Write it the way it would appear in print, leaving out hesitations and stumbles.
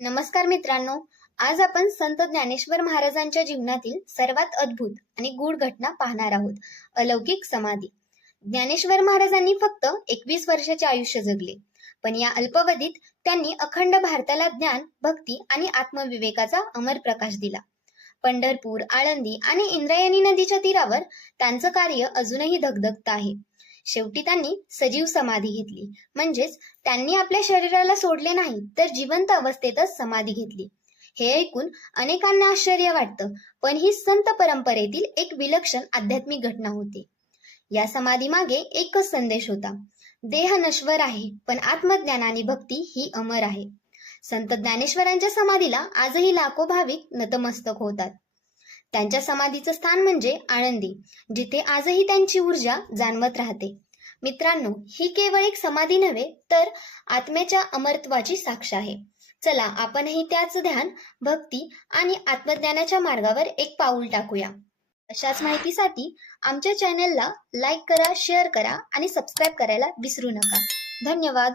नमस्कार मित्रांनो, आज आपण संत ज्ञानेश्वर महाराजांच्या जीवनातील सर्वात अद्भुत आणि गूढ घटना पाहणार आहोत. अलौकिक समाधी. ज्ञानेश्वर महाराजांनी फक्त 21 वर्षाचे आयुष्य जगले, पण या अल्पावधीत त्यांनी अखंड भारताला ज्ञान, भक्ती आणि आत्मविवेकाचा अमर प्रकाश दिला. पंढरपूर, आळंदी आणि इंद्रायणी नदीच्या तीरावर त्यांचं कार्य अजूनही धगधगत आहे. शेवटी त्यांनी सजीव समाधी घेतली, म्हणजेच त्यांनी आपल्या शरीराला सोडले नाही, तर जिवंत अवस्थेतच समाधी घेतली. हे ऐकून अनेकांना आश्चर्य वाटतं, पण ही संत परंपरेतील एक विलक्षण आध्यात्मिक घटना होती. या समाधी मागे एकच संदेश होता: देह नश्वर आहे, पण आत्मज्ञान आणि भक्ती ही अमर आहे. संत ज्ञानेश्वरांच्या समाधीला आजही लाखो भाविक नतमस्तक होतात. त्यांच्या समाधीचं स्थान म्हणजे आळंदी, जिथे आजही त्यांची ऊर्जा जाणवत राहते. मित्रांनो, ही केवळ एक समाधी नव्हे, तर आत्म्याच्या अमरत्वाची साक्ष आहे. चला, आपणही त्याच ध्यान, भक्ती आणि आत्मज्ञानाच्या मार्गावर एक पाऊल टाकूया. अशाच माहितीसाठी आमच्या चॅनलला लाईक करा, शेअर करा आणि सबस्क्राईब करायला विसरू नका. धन्यवाद.